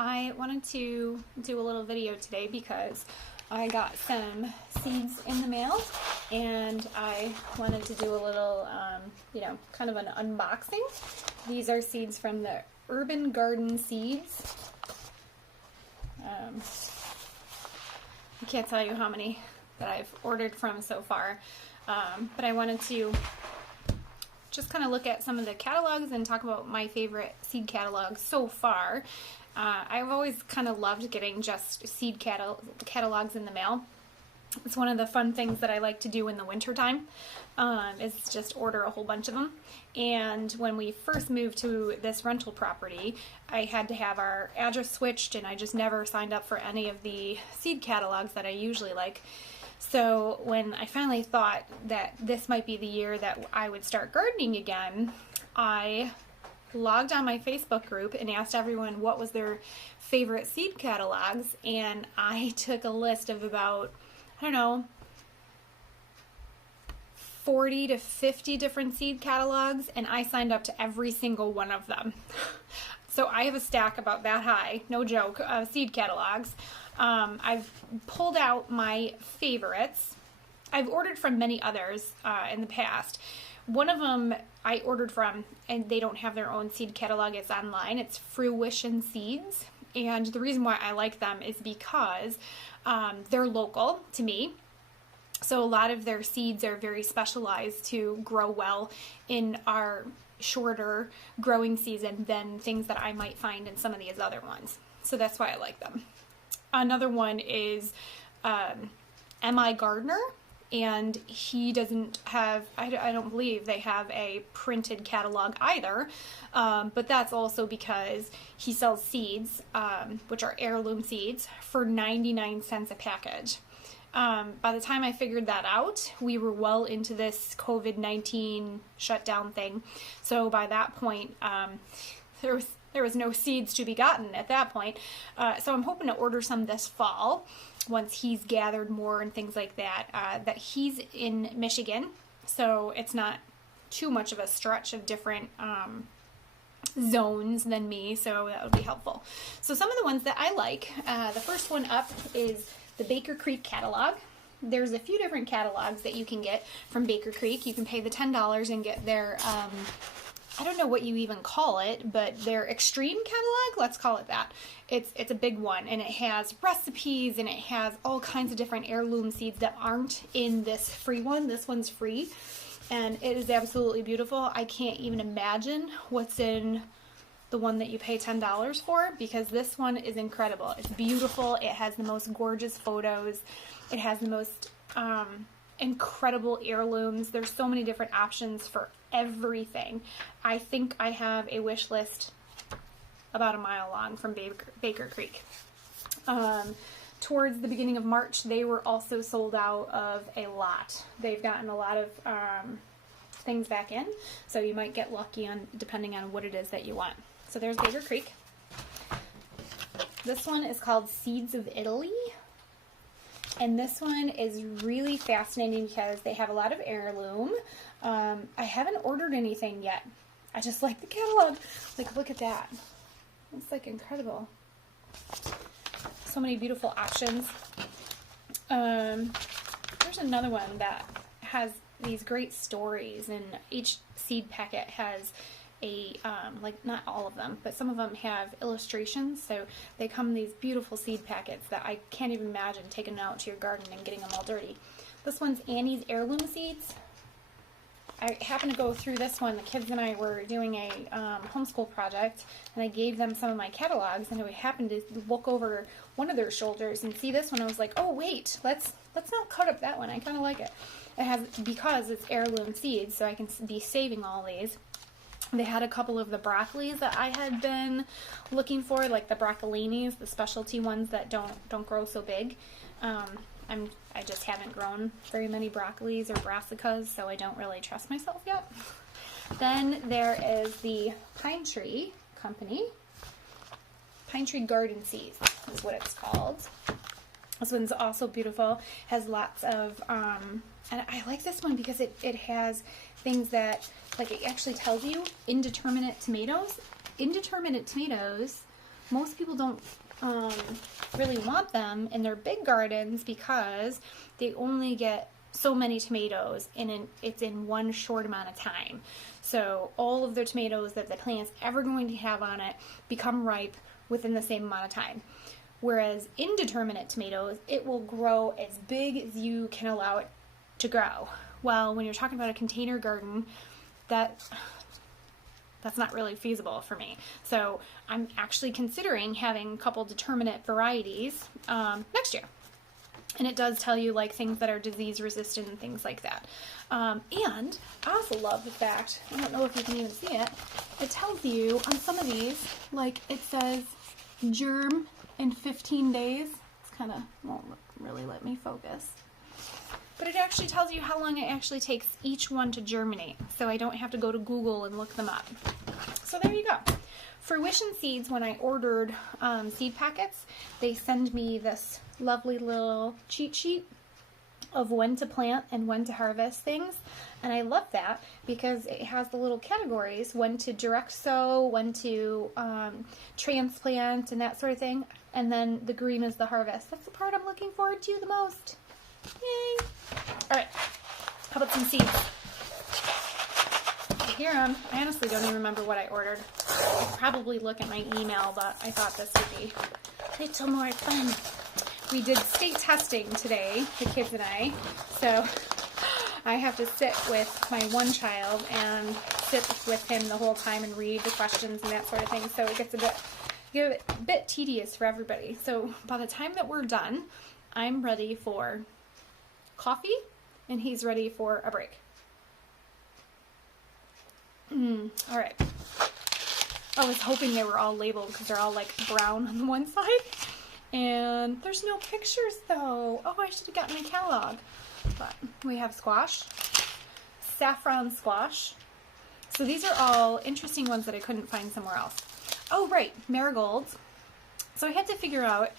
I wanted to do a little video today because I got some seeds in the mail and I wanted to do a little, kind of an unboxing. These are seeds from the Urban Garden Seeds. I can't tell you how many that I've ordered from so far, but I wanted to just kind of look at some of the catalogs and talk about my favorite seed catalogs so far. I've always kind of loved getting just seed catalogs in the mail. It's one of the fun things that I like to do in the wintertime, is just order a whole bunch of them. And when we first moved to this rental property, I had to have our address switched and I just never signed up for any of the seed catalogs that I usually like. So when I finally thought that this might be the year that I would start gardening again, I logged on my Facebook group and asked everyone what was their favorite seed catalogs, and I took a list of about, 40 to 50 different seed catalogs, and I signed up to every single one of them. So I have a stack about that high, no joke, of seed catalogs. I've pulled out my favorites. I've ordered from many others in the past. One of them I ordered from, and they don't have their own seed catalog, it's online. It's Fruition Seeds. And the reason why I like them is because they're local to me. So a lot of their seeds are very specialized to grow well in our shorter growing season than things that I might find in some of these other ones. So that's why I like them. Another one is MIGardener. And he doesn't have, I don't believe they have a printed catalog either, but that's also because he sells seeds, which are heirloom seeds, for 99 cents a package. By the time I figured that out, we were well into this COVID-19 shutdown thing. So by that point, there was no seeds to be gotten at that point. So I'm hoping to order some this fall, once he's gathered more and things like that. That he's in Michigan, so it's not too much of a stretch of different zones than me, so that would be helpful. So some of the ones that I like, the first one up is the Baker Creek catalog. There's a few different catalogs that you can get from Baker Creek. You can pay the $10 and get their I don't know what you even call it, but their extreme catalog, let's call it that. It's a big one, and it has recipes, and it has all kinds of different heirloom seeds that aren't in this free one. This one's free, and it is absolutely beautiful. I can't even imagine what's in the one that you pay $10 for, because this one is incredible. It's beautiful. It has the most gorgeous photos. It has the most incredible heirlooms. There's so many different options for everything. I think I have a wish list about a mile long from Baker Creek. Towards the beginning of March, they were also sold out of a lot. They've gotten a lot of things back in, so you might get lucky on depending on what it is that you want. So there's Baker Creek. This one is called Seeds of Italy. And this one is really fascinating because they have a lot of heirloom. I haven't ordered anything yet. I just like the catalog. Like, look at that. It's like incredible. So many beautiful options. There's another one that has these great stories, and each seed packet has a, not all of them, but some of them have illustrations, so they come in these beautiful seed packets that I can't even imagine taking out to your garden and getting them all dirty. This one's Annie's Heirloom Seeds. I happened to go through this one. The kids and I were doing a homeschool project, and I gave them some of my catalogs, and we happened to look over one of their shoulders and see this one. I was like, oh wait, let's not cut up that one. I kind of like it. It has, because it's heirloom seeds, so I can be saving all these. They had a couple of the broccolis that I had been looking for, like the broccolinis, the specialty ones that don't grow so big. I just haven't grown very many broccolis or brassicas, so I don't really trust myself yet. Then there is the Pine Tree Company. Pine Tree Garden Seeds is what it's called. This one's also beautiful. Has lots of, and I like this one because it has things that, like, it actually tells you indeterminate tomatoes. Indeterminate tomatoes most people don't really want them in their big gardens because they only get so many tomatoes it's in one short amount of time. So all of their tomatoes that the plant's ever going to have on it become ripe within the same amount of time. Whereas indeterminate tomatoes, it will grow as big as you can allow it to grow. Well, when you're talking about a container garden, that's not really feasible for me. So I'm actually considering having a couple determinate varieties next year. And it does tell you like things that are disease resistant and things like that. And I also love the fact, I don't know if you can even see it, it tells you on some of these, like it says germ in 15 days. It's kind of, won't really let me focus. But it actually tells you how long it actually takes each one to germinate. So I don't have to go to Google and look them up. So there you go. Fruition Seeds, when I ordered seed packets, they send me this lovely little cheat sheet of when to plant and when to harvest things. And I love that because it has the little categories, when to direct sow, when to transplant, and that sort of thing. And then the green is the harvest. That's the part I'm looking forward to the most. Yay! Alright, how about some seeds? Here I honestly don't even remember what I ordered. I'll probably look at my email, but I thought this would be a little more fun. We did state testing today, the kids and I, so I have to sit with my one child and sit with him the whole time and read the questions and that sort of thing, so it gets a bit tedious for everybody. So by the time that we're done, I'm ready for coffee and he's ready for a break. All right. I was hoping they were all labeled because they're all like brown on the one side. And there's no pictures though. Oh, I should have gotten a catalog. But we have squash, saffron squash. So these are all interesting ones that I couldn't find somewhere else. Oh, right, marigolds. So I had to figure out,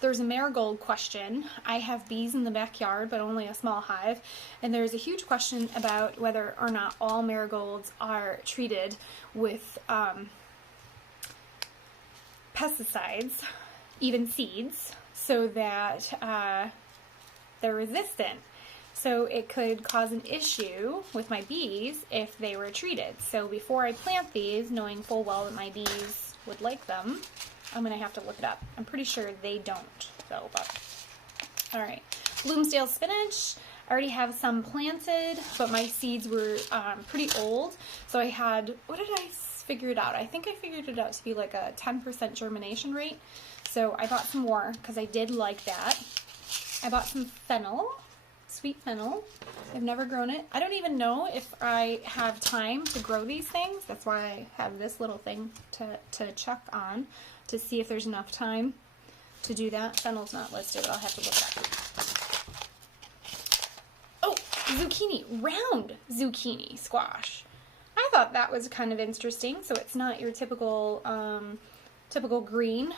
there's a marigold question. I have bees in the backyard, but only a small hive. And there's a huge question about whether or not all marigolds are treated with pesticides, even seeds, so that they're resistant. So it could cause an issue with my bees if they were treated. So before I plant these, knowing full well that my bees would like them, I'm going to have to look it up. I'm pretty sure they don't, though, but all right. Bloomsdale spinach. I already have some planted, but my seeds were pretty old. So I had, what did I figure it out? I think I figured it out to be like a 10% germination rate. So I bought some more because I did like that. I bought some fennel, sweet fennel. I've never grown it. I don't even know if I have time to grow these things. That's why I have this little thing to check on to see if there's enough time to do that. Fennel's not listed, but I'll have to look at it. Oh, zucchini, round zucchini squash. I thought that was kind of interesting. So it's not your typical typical green.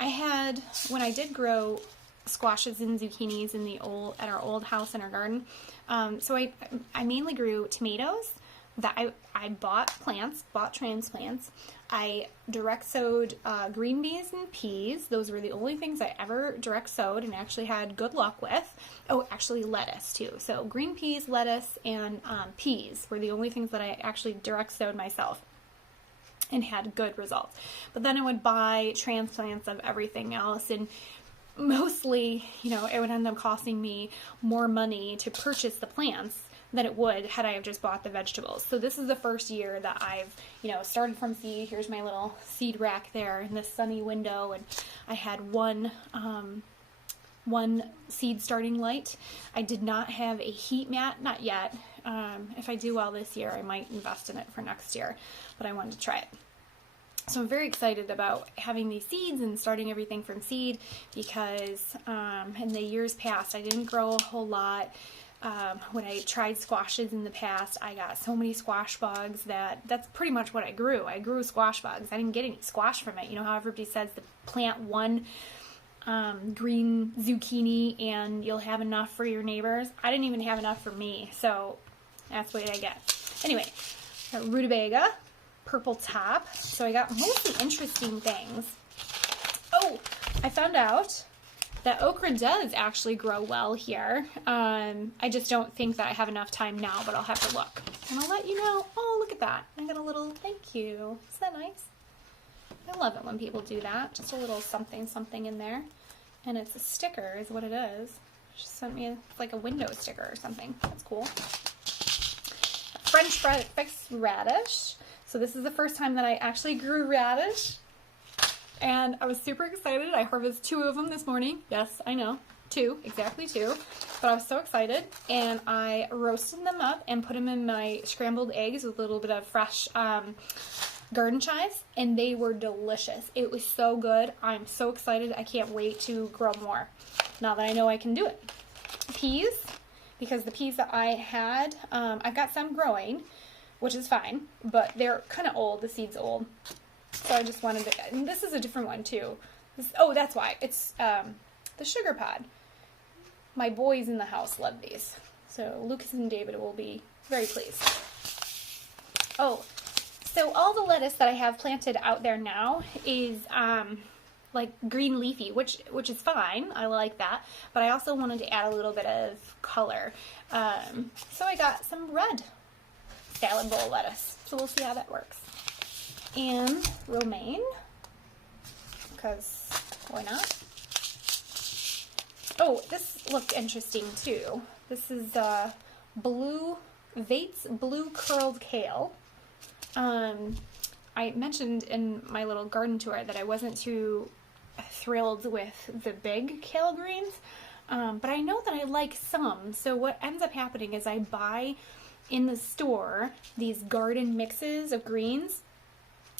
I had, when I did grow squashes and zucchinis in at our old house in our garden, so I mainly grew tomatoes. That I bought plants, bought transplants. I direct sowed green beans and peas. Those were the only things I ever direct sowed and actually had good luck with. Oh, actually lettuce too. So green peas, lettuce, and peas were the only things that I actually direct sowed myself and had good results. But then I would buy transplants of everything else, and mostly, you know, it would end up costing me more money to purchase the plants than it would had I have just bought the vegetables. So this is the first year that I've, you know, started from seed. Here's my little seed rack there in this sunny window, and I had one seed starting light. I did not have a heat mat, not yet. If I do well this year, I might invest in it for next year, but I wanted to try it. So I'm very excited about having these seeds and starting everything from seed because in the years past, I didn't grow a whole lot. When I tried squashes in the past, I got so many squash bugs that's pretty much what I grew. I grew squash bugs. I didn't get any squash from it. You know how everybody says to plant one green zucchini and you'll have enough for your neighbors? I didn't even have enough for me, so that's what I get. Anyway, rutabaga, purple top. So I got mostly interesting things. Oh, I found out that okra does actually grow well here. I just don't think that I have enough time now, but I'll have to look. And I'll let you know. Oh, look at that. I got a little thank you. Isn't that nice? I love it when people do that. Just a little something, something in there. And it's a sticker is what it is. She sent me like a window sticker or something. That's cool. French breakfast radish. So this is the first time that I actually grew radish. And I was super excited. I harvested 2 of them this morning. Yes, I know. 2, exactly 2. But I was so excited. And I roasted them up and put them in my scrambled eggs with a little bit of fresh garden chives. And they were delicious. It was so good. I'm so excited. I can't wait to grow more now that I know I can do it. Peas, because the peas that I had, I've got some growing, which is fine. But they're kind of old. The seed's old. So I just wanted to, and this is a different one too. Oh, that's why. It's the sugar pod. My boys in the house love these. So Lucas and David will be very pleased. Oh, so all the lettuce that I have planted out there now is like green leafy, which is fine. I like that. But I also wanted to add a little bit of color. So I got some red salad bowl lettuce. So we'll see how that works. And romaine, because why not? Oh, this looked interesting too. This is Vate's Blue Curled Kale. I mentioned in my little garden tour that I wasn't too thrilled with the big kale greens, but I know that I like some. So what ends up happening is I buy in the store these garden mixes of greens.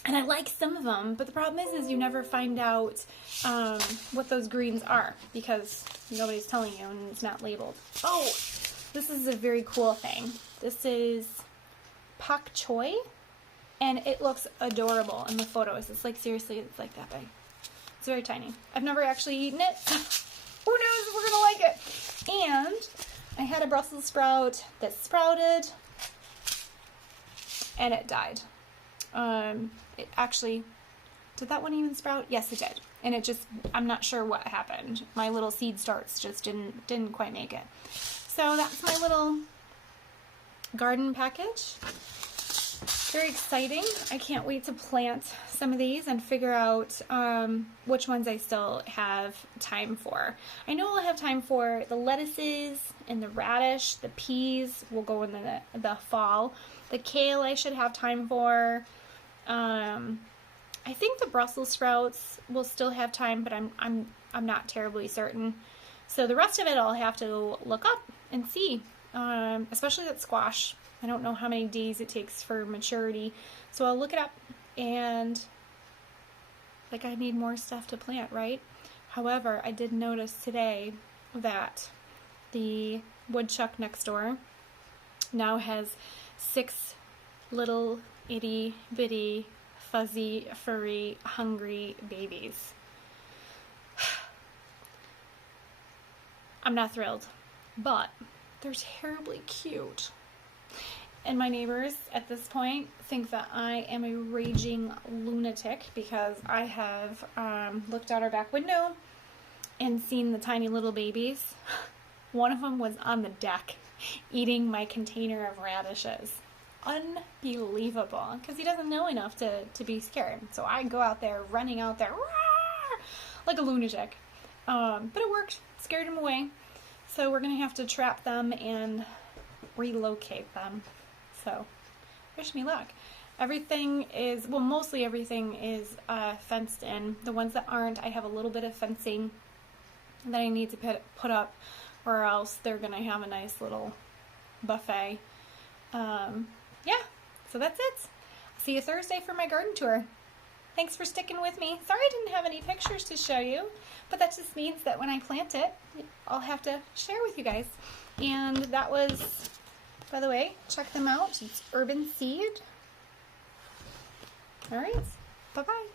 And I like some of them, but the problem is you never find out what those greens are because nobody's telling you and it's not labeled. Oh, this is a very cool thing. This is pak choi, and it looks adorable in the photos. It's like, seriously, it's like that big. It's very tiny. I've never actually eaten it. Who knows if we're going to like it? And I had a Brussels sprout that sprouted, and it died. It actually, did that one even sprout? Yes, it did. And it just, I'm not sure what happened. My little seed starts just didn't quite make it. So that's my little garden package. Very exciting. I can't wait to plant some of these and figure out which ones I still have time for. I know I'll have time for the lettuces and the radish. The peas will go in the fall. The kale I should have time for. I think the Brussels sprouts will still have time, but I'm not terribly certain. So the rest of it I'll have to look up and see, especially that squash. I don't know how many days it takes for maturity, so I'll look it up. And like, I need more stuff to plant, right? However, I did notice today that the woodchuck next door now has 6 little itty bitty fuzzy furry hungry babies. I'm not thrilled, but they're terribly cute. And my neighbors at this point think that I am a raging lunatic because I have looked out our back window and seen the tiny little babies. One of them was on the deck eating my container of radishes. Unbelievable, because he doesn't know enough to be scared. So I go out there, running out there, like a lunatic. But it worked, scared him away. So we're going to have to trap them and relocate them. So wish me luck. Everything is, well, mostly everything is fenced in. The ones that aren't, I have a little bit of fencing that I need to put up, or else they're going to have a nice little buffet. Yeah, so that's it. See you Thursday for my garden tour. Thanks for sticking with me. Sorry I didn't have any pictures to show you, but that just means that when I plant it, I'll have to share with you guys. And that was, by the way, check them out. It's Urban Seed. All right, bye-bye.